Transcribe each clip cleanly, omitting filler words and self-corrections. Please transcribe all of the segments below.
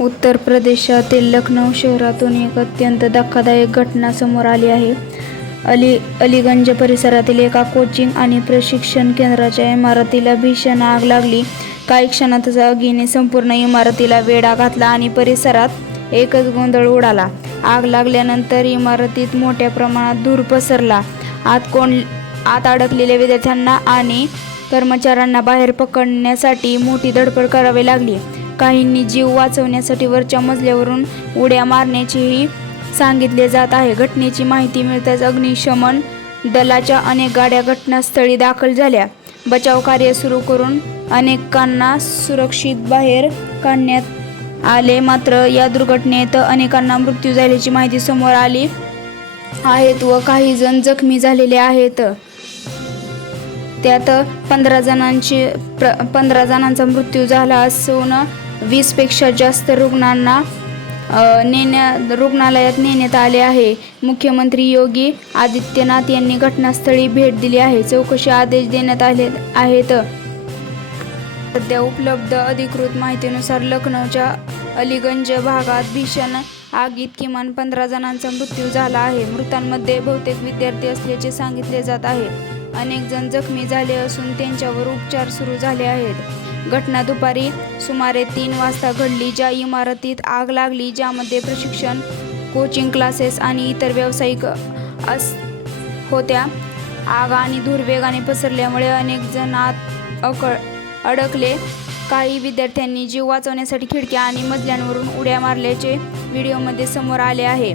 उत्तर प्रदेशातील लखनौ शहरातून एक अत्यंत धक्कादायक घटना समोर आली आहे. अलीगंज परिसरातील एका कोचिंग आणि प्रशिक्षण केंद्राच्या इमारतीला भीषण आग लागली. काही क्षणातच आगीने संपूर्ण इमारतीला वेढा घातला आणि परिसरात एकच गोंधळ उडाला. आग लागल्यानंतर इमारतीत मोठ्या प्रमाणात धूर पसरला. आत अडकलेल्या विद्यार्थ्यांना आणि कर्मचाऱ्यांना बाहेर पकडण्यासाठी मोठी धडपड करावी लागली. काहींनी जीव वाचवण्यासाठी वरच्या मजल्यावरून उड्या मारण्याचेही सांगितले जात आहे. घटनेची माहिती मिळताच अग्निशमन दलाच्या अनेक गाड्या घटनास्थळी दाखल झाल्या. बचाव कार्य सुरू करून अनेकांना सुरक्षित बाहेर काढण्यात आले. मात्र या दुर्घटनेत अनेकांना मृत्यू झाल्याची माहिती समोर आली आहेत व काही जण जखमी झालेले आहेत. त्यात 15 जणांचा मृत्यू झाला असून 20 पेक्षा जास्त रुग्णांना रुग्णालयात नेण्यात आले आहे. मुख्यमंत्री योगी आदित्यनाथ यांनी घटनास्थळी भेट दिली आहे. चौकशी आदेश देण्यात आले आहेत. सध्या उपलब्ध अधिकृत माहितीनुसार लखनौच्या अलीगंज भागात भीषण आगीत किमान 15 जणांचा मृत्यू झाला आहे. मृतांमध्ये बहुतेक विद्यार्थी असल्याचे सांगितले जात आहे. अनेक जण जखमी झाले असून त्यांच्यावर उपचार सुरू झाले आहेत. घटना दुपारी सुमारे 3 वाजता घडली. ज्या इमारतीत आग लागली ज्यामध्ये प्रशिक्षण, कोचिंग क्लासेस आणि इतर व्यावसायिक होत्या. आग आणि धूर वेगाने पसरल्यामुळे अनेक जण आत अडकले. काही विद्यार्थ्यांनी जीव वाचवण्यासाठी खिडक्या आणि मजल्यांवरून उड्या मारल्याचे व्हिडिओमध्ये समोर आले आहे.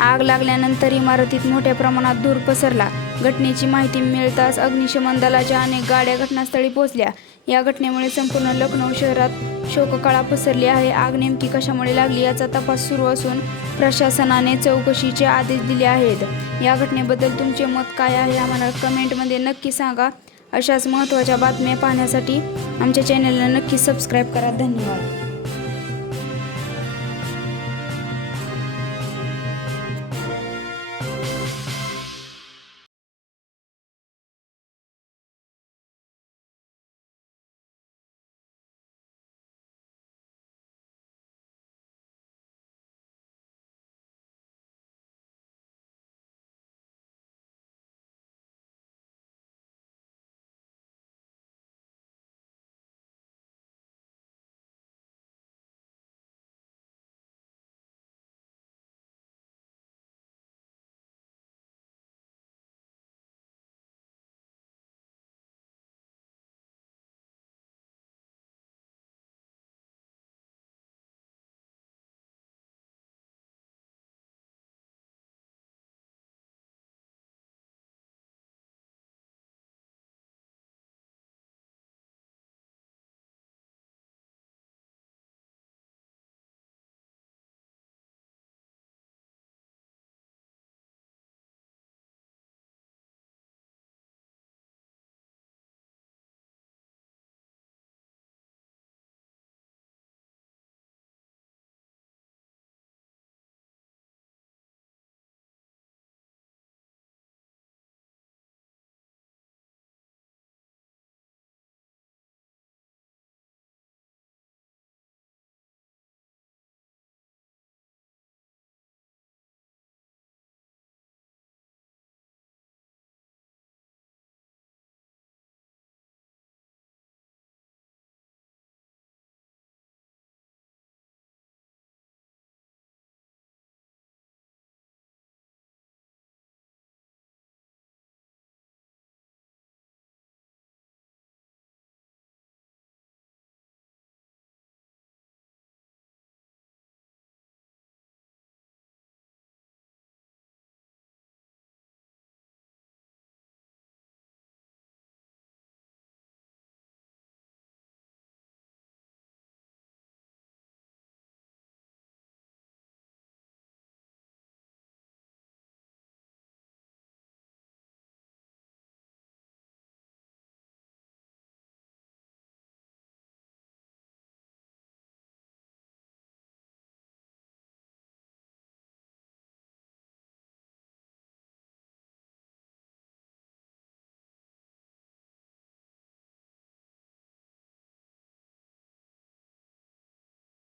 आग लागल्यानंतर इमारतीत मोठ्या प्रमाणात धूर पसरला. घटनेची माहिती मिळताच अग्निशमन दलाच्या अनेक गाड्या घटनास्थळी पोहोचल्या. या घटनेमुळे संपूर्ण लखनौ शहरात शोककळा पसरली आहे. आग नेमकी कशामुळे लागली याचा तपास सुरू असून प्रशासनाने चौकशीचे आदेश दिले आहेत. या घटनेबद्दल तुमचे मत काय आहे आम्हाला कमेंटमध्ये नक्की सांगा. अशाच महत्त्वाच्या बातम्या पाहण्यासाठी आमच्या चॅनलला नक्की सबस्क्राईब करा. धन्यवाद.